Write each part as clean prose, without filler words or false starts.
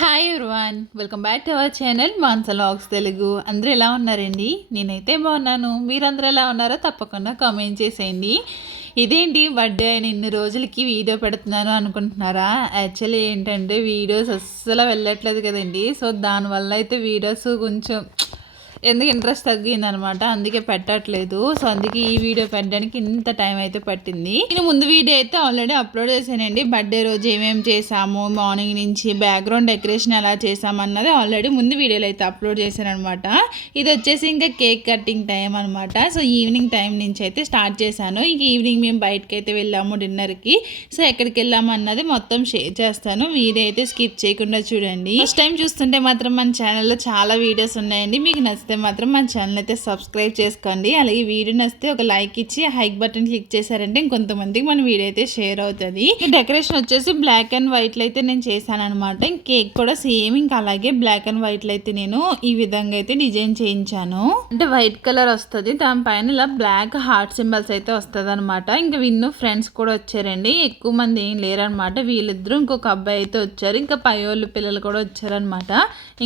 Hi everyone, welcome back to our channel Mansa vlogs Telugu. అందరూ ఎలా ఉన్నారండి? నేనైతే బాగున్నాను. మీరందరూ ఎలా ఉన్నారో తప్పకుండా కామెంట్ చేసేయండి. ఇదేంటి బర్త్డే అయిన ఇన్ని రోజులకి వీడియో పెడుతున్నాను అనుకుంటున్నారా? యాక్చువల్లీ ఏంటంటే వీడియోస్ అస్సలు వెళ్ళట్లేదు కదండి. సో దానివల్ల అయితే వీడియోస్ కొంచెం ఎందుకు ఇంట్రెస్ట్ తగ్గిందనమాట, అందుకే పెట్టట్లేదు. సో అందుకే ఈ వీడియో పెట్టడానికి ఇంత టైం అయితే పట్టింది. నేను ముందు వీడియో అయితే ఆల్రెడీ అప్లోడ్ చేశానండి. బర్త్డే రోజు ఏమేమి చేసాము, మార్నింగ్ నుంచి బ్యాక్గ్రౌండ్ డెకరేషన్ ఎలా చేసామన్నది ఆల్రెడీ ముందు వీడియోలో అయితే అప్లోడ్ చేశాను అనమాట. ఇది వచ్చేసి ఇంకా కేక్ కటింగ్ టైం అనమాట. సో ఈవినింగ్ టైం నుంచి అయితే స్టార్ట్ చేశాను. ఇంక ఈవినింగ్ మేము బయటకి అయితే వెళ్ళాము డిన్నర్కి. సో ఎక్కడికి వెళ్ళాము అన్నది మొత్తం షేర్ చేస్తాను. వీడియో అయితే స్కిప్ చేయకుండా చూడండి. ఫస్ట్ టైం చూస్తుంటే మాత్రం మన ఛానల్లో చాలా వీడియోస్ ఉన్నాయండి. మీకు నచ్చితే మాత్రం మన ఛానల్ అయితే సబ్స్క్రైబ్ చేసుకోండి. అలాగే వీడియో నచ్చితే ఒక లైక్ ఇచ్చి హైక్ బటన్ క్లిక్ చేశారంటే ఇంకొంతమందికి మన వీడియో అయితే షేర్ అవుతుంది. డెకరేషన్ వచ్చేసి బ్లాక్ అండ్ వైట్లో అయితే నేను చేశాను అనమాట. కేక్ కూడా సేమ్ ఇంకా అలాగే బ్లాక్ అండ్ వైట్లో అయితే నేను ఈ విధంగా అయితే డిజైన్ చేయించాను. అంటే వైట్ కలర్ వస్తుంది, దానిపైన ఇలా బ్లాక్ హార్ట్ సింబల్స్ అయితే వస్తుంది అనమాట. ఇంకా విన్ను ఫ్రెండ్స్ కూడా వచ్చారండి. ఎక్కువ మంది ఏం లేరనమాట. వీళ్ళిద్దరూ ఇంకొక అబ్బాయి అయితే వచ్చారు. ఇంకా పైయోళ్ళు పిల్లలు కూడా వచ్చారనమాట.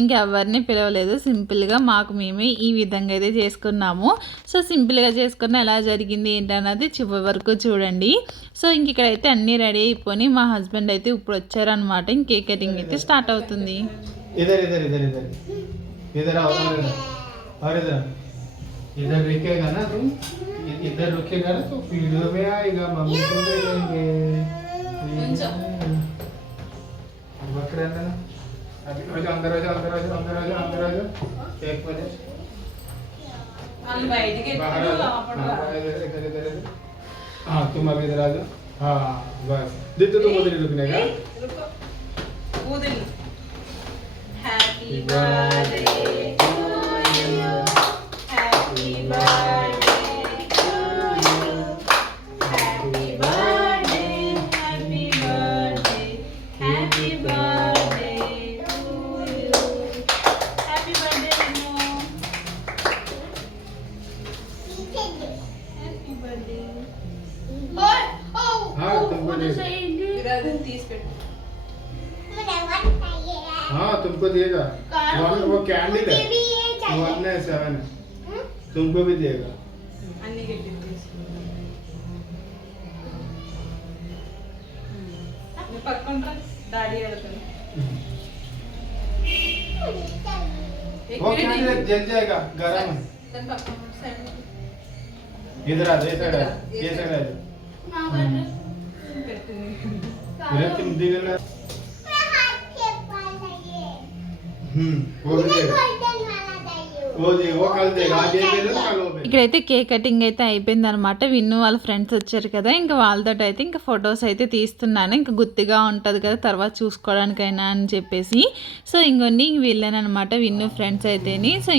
ఇంకెవరిని పిలవలేదు. సింపుల్గా మాకు మేమే ఈ విధంగా అయితే చేసుకున్నాము. సో సింపుల్గా చేసుకున్న ఎలా జరిగింది ఏంటన్నది చివరి వరకు చూడండి. సో ఇంక ఇక్కడైతే అన్నీ రెడీ అయిపోయి మా హస్బెండ్ అయితే ఇప్పుడు వచ్చారనమాట. ఇంక కేక్ కటింగ్ అయితే స్టార్ట్ అవుతుంది. इधर रुकेगा ना तुम, इधर रुकेगा ना तो वीडियो में आएगा, मम्मी को दे देंगे। बकरा ना अभी अंदर आ जाओ, अंदर आ जाओ, अंदर आ जाओ, अंदर आ जाओ, एक बजे बाहर आ जाओ। इधर इधर हाँ तुम अभी इधर आ जाओ। हाँ बस दीदी तुम उधर ही रुकने का। हैप्पी बर्थडे हाँ तुमको देगा। वो कैंडल है, 1 है 7 है, तुमको भी देगा। वो कैंडल जल जाएगा, गरम है। इधर आ जाओ, ये साइड आ जाओ, ये साइड आ जाओ। तुम दिखना ఇక్కడైతే కేక్ కటింగ్ అయితే అయిపోయింది అనమాట. విన్ను వాళ్ళ ఫ్రెండ్స్ వచ్చారు కదా, ఇంకా వాళ్ళతో అయితే ఇంకా ఫొటోస్ అయితే తీస్తున్నాను. ఇంకా గుర్తుగా ఉంటుంది కదా తర్వాత చూసుకోవడానికైనా అని చెప్పేసి. సో ఇంకొన్ని వెళ్ళానమాట విన్ను ఫ్రెండ్స్ అయితేని. సో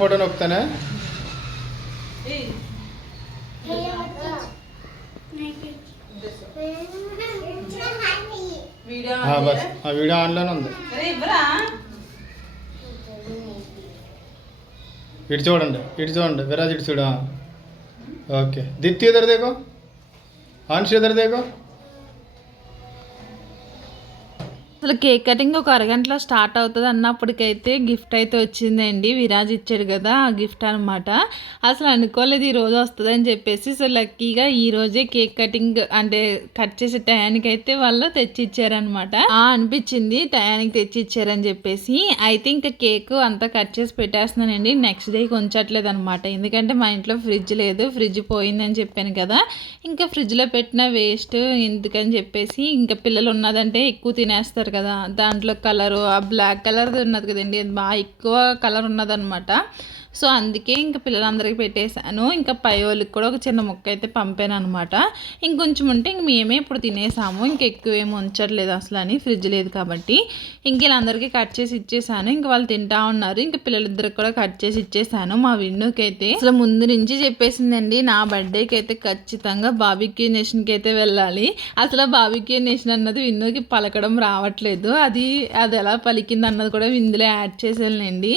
फोटो नोकताना बस वीडियो ఆన్లైన్ ఉంది. ఇటు చూడండి, ఇటు చూడండి, విరాజ్ ఇటు చూడ. ఓకే దిత్తి इधर देखो, अंश इधर देखो. అసలు కేక్ కటింగ్ ఒక అరగంటలో స్టార్ట్ అవుతుంది అన్నప్పటికైతే గిఫ్ట్ అయితే వచ్చిందండి. విరాజ్ ఇచ్చాడు కదా ఆ గిఫ్ట్ అనమాట. అసలు అనుకోలేదు ఈ రోజు వస్తుందని చెప్పేసి. సో లక్కీగా ఈ రోజే కేక్ కటింగ్ అంటే కట్ చేసే టయానికి అయితే వాళ్ళు తెచ్చి ఇచ్చారనమాట. అనిపించింది టయానికి తెచ్చి ఇచ్చారని చెప్పేసి. అయితే ఇంకా కేక్ అంతా కట్ చేసి పెట్టేస్తున్నానండి. నెక్స్ట్ డేకి ఉంచట్లేదు అనమాట. ఎందుకంటే మా ఇంట్లో ఫ్రిడ్జ్ లేదు, ఫ్రిడ్జ్ పోయిందని చెప్పాను కదా. ఇంకా ఫ్రిడ్జ్లో పెట్టిన వేస్ట్ ఎందుకని చెప్పేసి ఇంకా పిల్లలు ఉన్నదంటే ఎక్కువ తినేస్తారు కదా. దాంట్లో కలరు ఆ బ్లాక్ కలర్ ఉన్నది కదండి, అది బాగా ఎక్కువ కలర్ ఉన్నదనమాట. సో అందుకే ఇంకా పిల్లలందరికీ పెట్టేశాను. ఇంకా పై వాళ్ళకి కూడా ఒక చిన్న ముక్క అయితే పంపాను అనమాట. ఇంకొంచెం ఉంటే ఇంక మేమే ఇప్పుడు తినేసాము. ఇంక ఎక్కువ ఏమి ఉంచట్లేదు అసలు అని, ఫ్రిడ్జ్ లేదు కాబట్టి. ఇంక వీళ్ళందరికీ కట్ చేసి ఇచ్చేసాను. ఇంక వాళ్ళు తింటా ఉన్నారు. ఇంక పిల్లలిద్దరికి కూడా కట్ చేసి ఇచ్చేసాను. మా విన్నుకి అయితే అసలు ముందు నుంచి చెప్పేసిందండి, నా బర్త్డేకి అయితే ఖచ్చితంగా బార్బిక్యూ నేషన్కి అయితే వెళ్ళాలి. అసలు బార్బిక్యూ నేషన్ అన్నది విన్నుకి పలకడం రావట్లేదు. అది ఎలా పలికింది అన్నది కూడా ఇందులో యాడ్ చేసేయాలండి.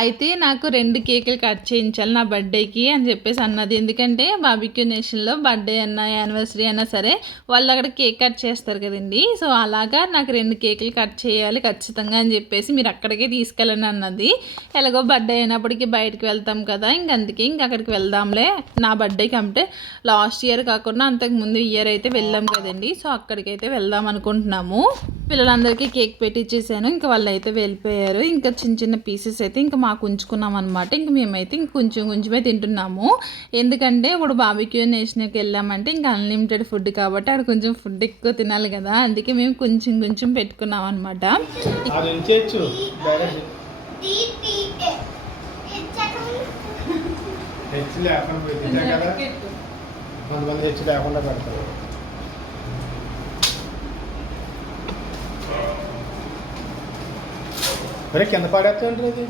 అయితే నాకు 2 కేకులు కట్ చేయించాలి నా బర్త్డేకి అని చెప్పేసి అన్నది. ఎందుకంటే బార్బిక్యూ నేషన్లో బర్త్డే అన్నా యానివర్సరీ అయినా సరే వాళ్ళు అక్కడ కేక్ కట్ చేస్తారు కదండి. సో అలాగా నాకు 2 కేకులు కట్ చేయాలి ఖచ్చితంగా అని చెప్పేసి మీరు అక్కడికే తీసుకెళ్ళండి అన్నది. ఎలాగో బర్త్డే అయినప్పటికీ బయటకు వెళ్తాం కదా, అందుకే అక్కడికి వెళ్దాంలే. నా బర్త్డేకి అంటే లాస్ట్ ఇయర్ కాకుండా అంతకు ముందు ఇయర్ అయితే వెళ్ళాం కదండి. సో అక్కడికైతే వెళ్దాం అనుకుంటున్నాము. పిల్లలందరికీ కేక్ పెట్టించేసాను. ఇంకా వాళ్ళు అయితే వెళ్ళిపోయారు. ఇంకా చిన్న చిన్న పీసెస్ అయితే ఇంకా మాకు ఉంచుకున్నాం అనమాట. ఇంక మేమైతే ఇంక కొంచెమే తింటున్నాము. ఎందుకంటే ఇప్పుడు బార్బిక్యూ నేషన్కి వెళ్ళామంటే ఇంకా అన్లిమిటెడ్ ఫుడ్ కాబట్టి అక్కడ కొంచెం ఫుడ్ ఎక్కువ తినాలి కదా, అందుకే మేము కొంచెం పెట్టుకున్నాం అనమాట. కొంతమంది హెచ్చు లేకుండా పెడతారు. మరి కింద పడేస్తుంటారు. ఇది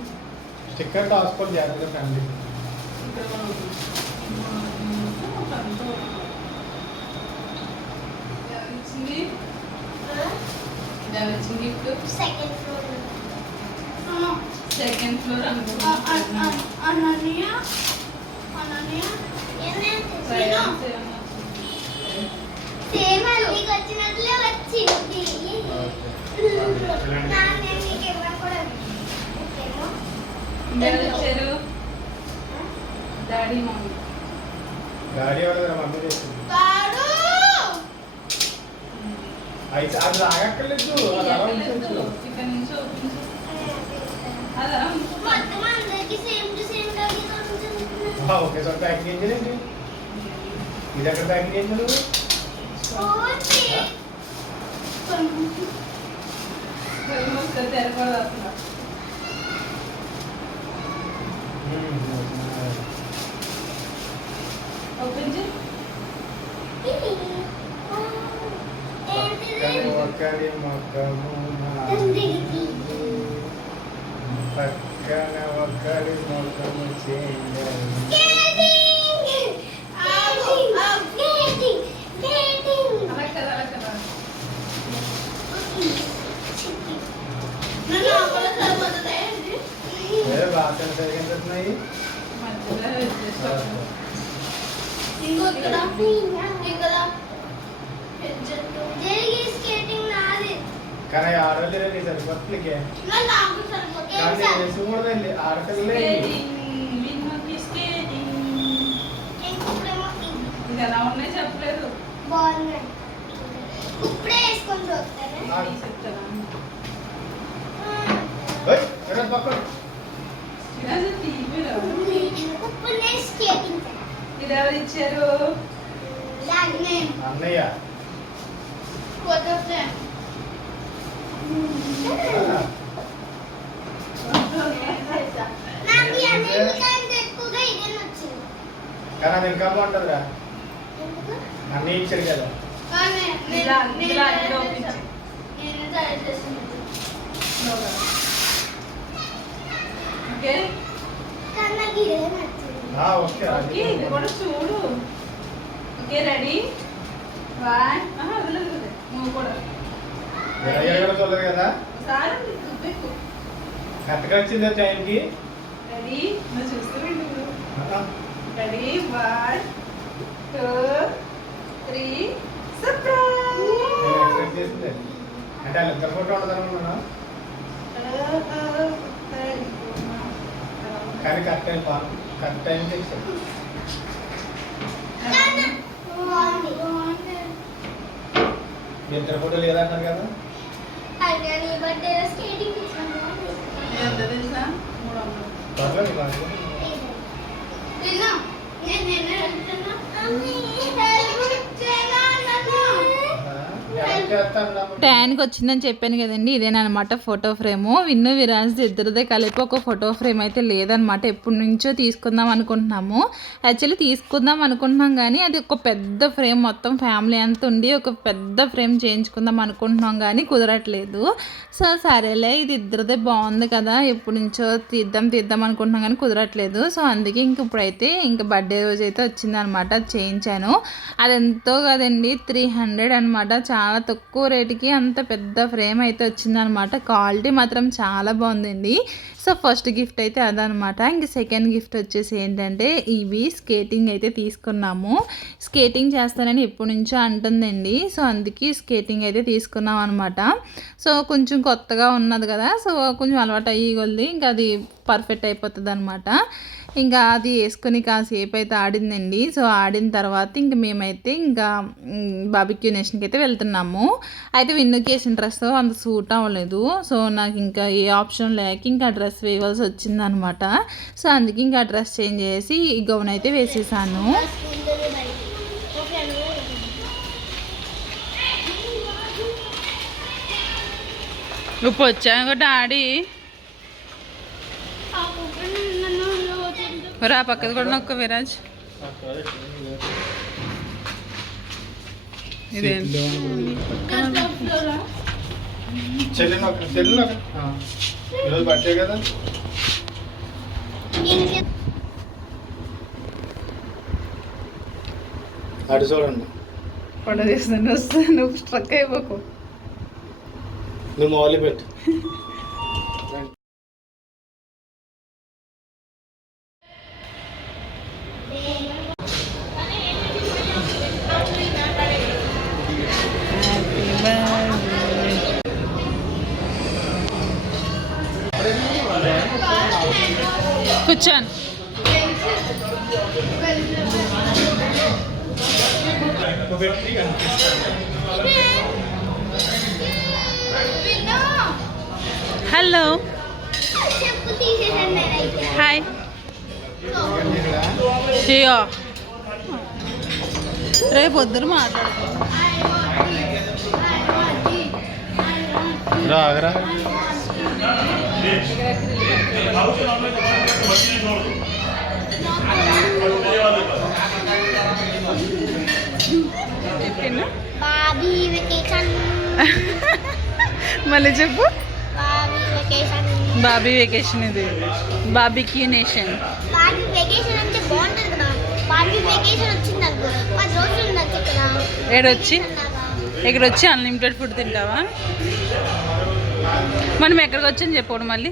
స్టిక్కర్ రాసుకోవాలి జాగ్రత్తగా family. Second floor daddy mummy mummy చేస్తుంది. అయితే అది ఆగక్కర్లేదు. ఇక్కడ నుంచి ఓకే సార్ ప్యాకింగ్ చేయండి. ఇది ఎక్కడ ప్యాకింగ్ చేయండి. ఒకరి ముఖము పక్కన ఒకరి ముఖము బాగా జరిగినాయి. కానీ ఆడలేదు సరిపోతుందికే కానీ చూడండి ఆడపిల్లలే ఎలా ఉన్నాయి చెప్పలేదు. ఇప్పుడే వేసుకొని ఇది ఎవరు ఇచ్చారు? అన్నయ్య. కానీ అది ఇంకా బాగుంటుందిరా. అన్నయ్య ఇచ్చారు కదా. ఓకే ఇది కూడా చూడు. ఓకే రెడీ 1 నువ్వు కూడా చూడలేదు కదా. కరెక్ట్గా వచ్చిందా టైంకి. రెడీ నువ్వు చూస్తూ రెడీ 1 2 3 సర్ప్రైజ్ చేసింది అంటే వాళ్ళు ఇద్దరు ఫోటో ఉండదనుకున్నా కానీ కరెక్ట్ టైంకి ఇచ్చారు. ఇద్దరు ఫోటో లేదన్నారు కదా. టైంకి వచ్చిందని చెప్పాను కదండి, ఇదేనమాట ఫోటో ఫ్రేము. విన్ను విరాజ్ ఇద్దరిదే కలిపి ఒక ఫోటో ఫ్రేమ్ అయితే లేదనమాట. ఎప్పటి నుంచో తీసుకుందాం అనుకుంటున్నాము. యాక్చువల్లీ తీసుకుందాం అనుకుంటున్నాం కానీ అది ఒక పెద్ద ఫ్రేమ్, మొత్తం ఫ్యామిలీ అంతా ఉండి ఒక పెద్ద ఫ్రేమ్ చేయించుకుందాం అనుకుంటున్నాం కానీ కుదరట్లేదు. సో సరేలే, ఇది ఇద్దరిదే బాగుంది కదా, ఎప్పటి నుంచో తీద్దాం అనుకుంటున్నాం కానీ కుదరట్లేదు. సో అందుకే ఇప్పుడైతే ఇంకా బర్త్డే రోజు అయితే వచ్చిందనమాట, చేయించాను. అది ఎంతో కదండి, 300 అనమాట. చాలా తక్కువ రేటుకి అంత పెద్ద ఫ్రేమ్ అయితే వచ్చిందనమాట. క్వాలిటీ మాత్రం చాలా బాగుందండి. సో ఫస్ట్ గిఫ్ట్ అయితే అదనమాట. ఇంక సెకండ్ గిఫ్ట్ వచ్చేసి ఏంటంటే ఇవి స్కేటింగ్ అయితే తీసుకున్నాము. స్కేటింగ్ చేస్తానని ఎప్పటి నుంచో అంటుందండి. సో అందుకే స్కేటింగ్ అయితే తీసుకున్నాం అనమాట. సో కొంచెం కొత్తగా ఉన్నది కదా, సో కొంచెం అలవాటు అయ్యి కొద్ది ఇంకా అది పర్ఫెక్ట్ అయిపోతుంది అనమాట. ఇంకా అది వేసుకొని కాసేపు అయితే ఆడిందండి. సో ఆడిన తర్వాత ఇంక మేమైతే ఇంకా బార్బిక్యూ నేషన్కి అయితే వెళ్తున్నాము. అయితే విన్నుకి వేసిన డ్రెస్ అంత సూట్ అవ్వలేదు. సో నాకు ఇంకా ఏ ఆప్షన్ లేక ఇంకా డ్రెస్ వేయవలసి వచ్చిందనమాట. సో అందుకే ఇంకా డ్రెస్ చేంజ్ చేసి ఈ గౌన్ అయితే వేసేసాను. ఇప్పుడు వచ్చాను కూడా ఆడి రా, పక్కది కూడా నొక్క విరాజ్. ఇదేంటి బర్త్డే కదా, అటు చూడండి. పండుగ చేస్తాను వస్తా, నువ్వు స్ట్రక్ అయిపోకు. నువ్వు మొదలు పెట్టు. కూర్చోను. Hello, hi. అయ్యో రేపు పొద్దున మాట్లాడుకో. రాగరా మళ్ళీ చెప్పు. బాబీ వెకేషన్, ఇది బార్బిక్యూ నేషన్. ఇక్కడ వచ్చి అన్లిమిటెడ్ ఫుడ్ తింటావా? మనం ఎక్కడికి వచ్చని చెప్పాడు మళ్ళీ.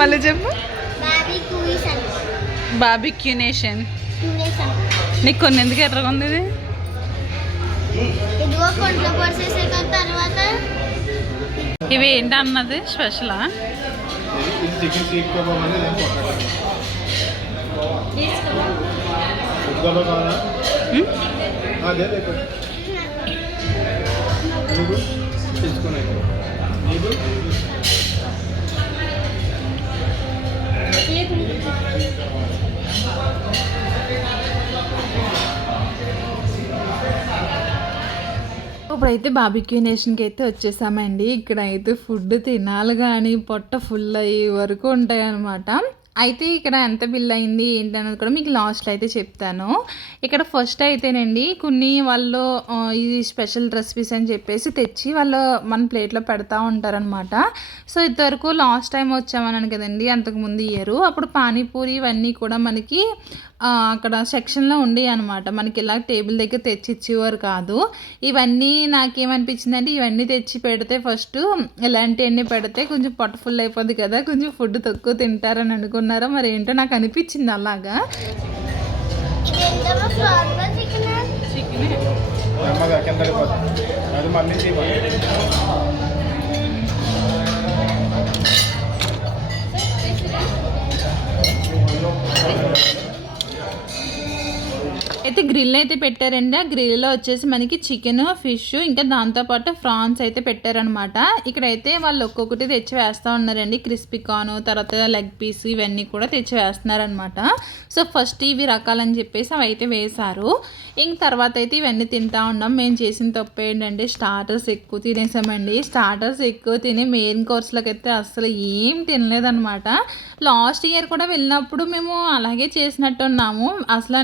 మళ్ళీ చెప్పు. Barbecue nation. నీకు కొన్ని ఎందుకు ఎర్రగా ఉంది ఇది? ఇవి ఏంటి అన్నది స్పెషలా? చికెన్ సీక్ కబాబ్ అనేది అదే తీసుకుని ఇప్పుడైతే బార్బిక్యూ నేషన్కి అయితే వచ్చేసామండి. ఇక్కడ అయితే ఫుడ్ తినాలి కానీ పొట్ట ఫుల్ అయ్యే వరకు ఉంటాయి అన్నమాట. అయితే ఇక్కడ ఎంత బిల్ అయింది ఏంటన్నది కూడా మీకు లాస్ట్లో అయితే చెప్తాను. ఇక్కడ ఫస్ట్ అయితేనండి కొన్ని వాళ్ళు ఇది స్పెషల్ రెసిపీస్ అని చెప్పేసి తెచ్చి వాళ్ళు మన ప్లేట్లో పెడతా ఉంటారనమాట. సో ఇంతవరకు లాస్ట్ టైం వచ్చామన్నాను కదండి, అంతకుముందు ఇయర్ అప్పుడు పానీపూరి ఇవన్నీ కూడా మనకి అక్కడ సెక్షన్లో ఉండేవి అనమాట. మనకి ఇలా టేబుల్ దగ్గర తెచ్చి ఇచ్చేవారు కాదు. ఇవన్నీ నాకేమనిపించింది అంటే ఇవన్నీ తెచ్చి పెడితే ఫస్ట్ ఇలాంటివన్నీ పెడితే కొంచెం పొట్ట ఫుల్ అయిపోద్ది కదా, కొంచెం ఫుడ్ తక్కువ తింటారని అనుకున్నారో మరి ఏంటో నాకు అనిపించింది అలాగా. అయితే గ్రిల్ అయితే పెట్టారండి. ఆ గ్రిల్లో వచ్చేసి మనకి చికెన్, ఫిష్ ఇంకా దాంతోపాటు ఫ్రాన్స్ అయితే పెట్టారనమాట. ఇక్కడైతే వాళ్ళు ఒక్కొక్కటి తెచ్చి వేస్తూ ఉన్నారండి. క్రిస్పీ కార్న్, తర్వాత లెగ్ పీస్ ఇవన్నీ కూడా తెచ్చి వేస్తున్నారనమాట. సో ఫస్ట్ ఇవి రకాలని చెప్పేసి అవి అయితే వేశారు. ఇంక తర్వాత అయితే ఇవన్నీ తింటా ఉన్నాం. మేము చేసిన తప్పు ఏంటంటే స్టార్టర్స్ ఎక్కువ తినేసామండి. స్టార్టర్స్ ఎక్కువ తిని మెయిన్ కోర్స్లోకి అయితే అసలు ఏం తినలేదనమాట. లాస్ట్ ఇయర్ కూడా వెళ్ళినప్పుడు మేము అలాగే చేసినట్టున్నాము. అసలు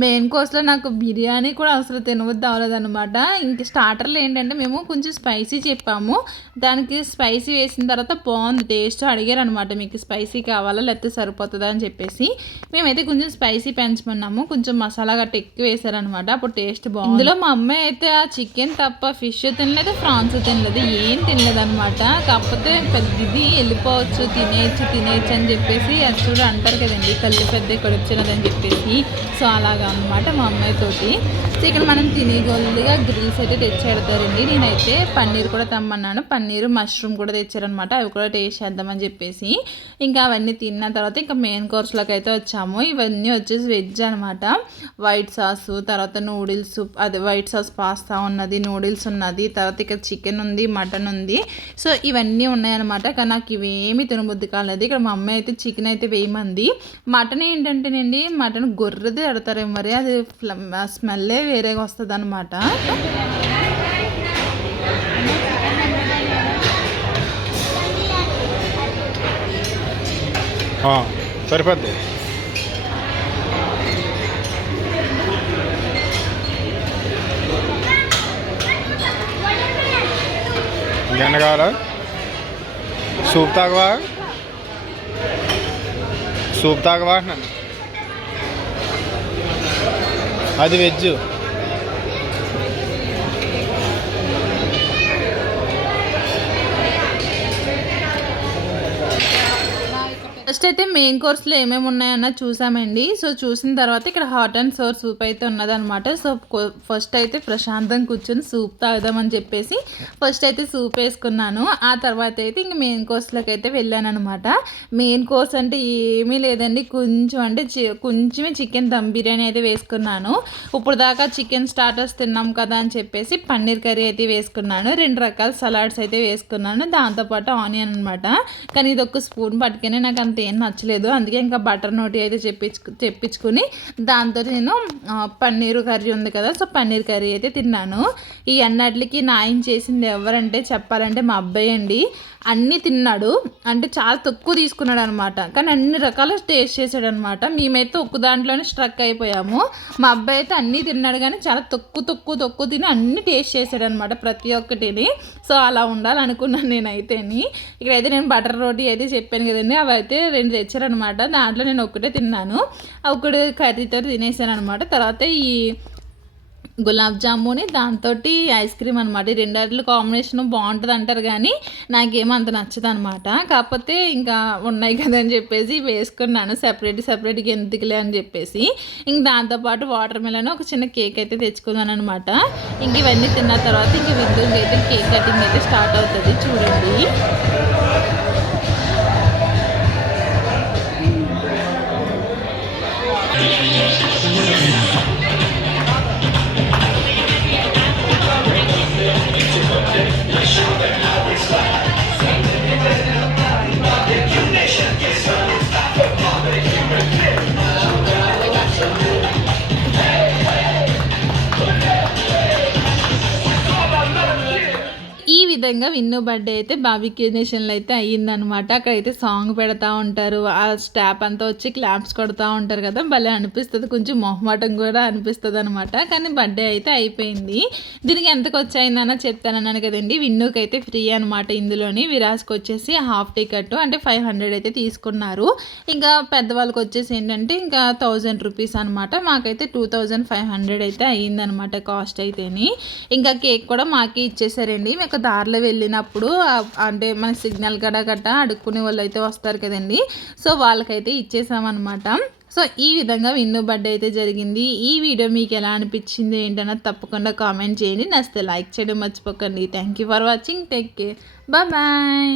మెయిన్ కోర్స్లో నాకు బిర్యానీ కూడా అసలు తినవద్దు అవ్వలేదన్నమాట. ఇంక స్టార్టర్లు ఏంటంటే మేము కొంచెం స్పైసీ చెప్పాము. దానికి స్పైసీ వేసిన తర్వాత బాగుంది టేస్ట్. అడిగారు అనమాట, మీకు స్పైసీ కావాలా లేకపోతే సరిపోతుందా అని చెప్పేసి. మేమైతే కొంచెం స్పైసీ పెంచుకున్నాము. కొంచెం మసాలా గట్ట ఎక్కువ వేసారనమాట. అప్పుడు టేస్ట్ బాగుంది. ఇందులో మా అమ్మాయి అయితే ఆ చికెన్ తప్ప ఫిష్ తినలేదు, ఫ్రాన్స్ తినలేదు, ఏం తినలేదు అనమాట. కాకపోతే పెద్దది వెళ్ళిపోవచ్చు, తినేయచ్చు అని చెప్పేసి అది చూడ అంటారు కదండి, కళ్ళు పెద్ద కొడుచున్నదని చెప్పేసి. సో అలాగా అనమాట మా అమ్మాయితోటి. సో ఇక్కడ మనం తినేగోళ్ళుగా గ్రిల్స్ అయితే తెచ్చేడతారండి. నేనైతే పన్నీర్ కూడా తెమ్మన్నాను. పన్నీర్, మష్రూమ్ కూడా తెచ్చారనమాట. అవి కూడా టేస్ట్ చేద్దామని చెప్పేసి ఇంకా అవన్నీ తిన్న తర్వాత ఇంకా మెయిన్ కోర్స్లోకి అయితే వచ్చాము. ఇవన్నీ వచ్చేసి వెజ్ అనమాట. వైట్ సాస్, తర్వాత నూడిల్స్, అదే వైట్ సాస్ పాస్తా ఉన్నది, నూడిల్స్ ఉన్నది, తర్వాత ఇక్కడ చికెన్ ఉంది, మటన్ ఉంది. సో ఇవన్నీ ఉన్నాయన్నమాట. కానీ నాకు ఇవేమీ తినబుద్ధి కాలేదు. ఇక్కడ మా అమ్మాయి అయితే చికెన్ అయితే వేయమంది. మటన్ ఏంటంటేనండి, మటన్ గొర్రెది పెడతారు మరి, అది స్మెల్లే వేరేగా వస్తుంది అనమాట. సరిపోద్ది. ఇంకేమన్నా కావాలా? సూప్ తాగవా? సూప్ తాగవా అంటున్నాను. అది వెజ్. ఫస్ట్ అయితే మెయిన్ కోర్స్లో ఏమేమి ఉన్నాయన్న చూసామండి. సో చూసిన తర్వాత ఇక్కడ హాట్ అండ్ సోర్ సూప్ అయితే ఉన్నదనమాట. సో ఫస్ట్ అయితే ప్రశాంతం కూర్చొని సూప్ తాగుదామని చెప్పేసి ఫస్ట్ అయితే సూప్ వేసుకున్నాను. ఆ తర్వాత అయితే ఇంక మెయిన్ కోర్స్లోకి అయితే వెళ్ళాను అనమాట. మెయిన్ కోర్స్ అంటే ఏమీ లేదండి, కొంచెమే చికెన్ దమ్ బిర్యానీ అయితే వేసుకున్నాను. ఇప్పుడు దాకా చికెన్ స్టార్టర్స్ తిన్నాం కదా అని చెప్పేసి పన్నీర్ కర్రీ అయితే వేసుకున్నాను. 2 రకాల సలాడ్స్ అయితే వేసుకున్నాను, దాంతోపాటు ఆనియన్ అనమాట. కానీ ఇది ఒక స్పూన్ పట్టుకుని నాకు అంత ఏం నచ్చలేదు. అందుకే ఇంకా బటర్ నోటి అయితే తెప్పించుకుని దాంతో నేను పన్నీరు కర్రీ ఉంది కదా, సో పన్నీర్ కర్రీ అయితే తిన్నాను. ఈ అన్నిటికి న్యాయం చేసింది ఎవరంటే చెప్పాలంటే మా అబ్బాయి అండి. అన్నీ తిన్నాడు, అంటే చాలా తక్కువ తీసుకున్నాడు అనమాట. కానీ అన్ని రకాల టేస్ట్ చేశాడు అనమాట. మేమైతే ఒక్క దాంట్లోనే స్ట్రక్ అయిపోయాము. మా అబ్బాయి అయితే అన్నీ తిన్నాడు కానీ చాలా తక్కువ తిని అన్నీ టేస్ట్ చేశాడు అనమాట, ప్రతి ఒక్కటిని. సో అలా ఉండాలనుకున్నాను నేనైతేని. ఇక్కడైతే నేను బటర్ రోటీ అయితే చెప్పాను కదండి, అవి అయితే 2 తెచ్చారనమాట. దాంట్లో నేను ఒక్కటే తిన్నాను, ఒకటి కర్రీతో తినేసాను అనమాట. తర్వాత ఈ గులాబ్ జాముని దాంతో ఐస్ క్రీమ్ అనమాట. ఈ 2 కాంబినేషన్ బాగుంటుంది అంటారు కానీ నాకేమంత నచ్చదు అనమాట. కాకపోతే ఇంకా ఉన్నాయి కదా అని చెప్పేసి వేసుకున్నాను, సెపరేట్గా ఎందుకులే అని చెప్పేసి. ఇంక దాంతోపాటు వాటర్ మిలన్, ఒక చిన్న కేక్ అయితే తెచ్చుకున్నాను అనమాట. ఇంక ఇవన్నీ తిన్న తర్వాత ఇంక విందుకి అయితే కేక్ కటింగ్ అయితే స్టార్ట్ అవుతుంది చూడండి. ఈ విధంగా విన్ను బర్త్డే అయితే బాబీక్యూ నేషన్లో అయితే అయ్యిందనమాట. అక్కడైతే సాంగ్ పెడతా ఉంటారు, ఆ స్టాప్ అంతా వచ్చి క్లాప్స్ కొడతా ఉంటారు కదా, భలే అనిపిస్తుంది. కొంచెం మొహమాటం కూడా అనిపిస్తుంది అనమాట. కానీ బర్త్డే అయితే అయిపోయింది. దీనికి ఎంతకు వచ్చాయిందన్న చెప్తానన్నాను కదండి. విన్నుకి అయితే ఫ్రీ అనమాట. ఇందులోని విరాజ్కి వచ్చేసి హాఫ్ టికెట్ అంటే 500 అయితే తీసుకున్నారు. ఇంకా పెద్దవాళ్ళకి వచ్చేసి ఏంటంటే ఇంకా 1000 రూపీస్ అనమాట. మాకైతే 2500 అయితే అయ్యిందనమాట కాస్ట్ అయితేని. ఇంకా కేక్ కూడా మాకే ఇచ్చేసారండి. మీకు దారిలో వెళ్ళినప్పుడు అంటే మన సిగ్నల్ గట్ట అడుక్కునే వాళ్ళు అయితే వస్తారు కదండి, సో వాళ్ళకైతే ఇచ్చేసామన్నమాట. సో ఈ విధంగా విన్ను బర్త్డే అయితే జరిగింది. ఈ వీడియో మీకు ఎలా అనిపించింది ఏంటన్నది తప్పకుండా కామెంట్ చేయండి. నచ్చితే లైక్ చేయడం మర్చిపోకండి. Thank you for watching. Take care. Bye.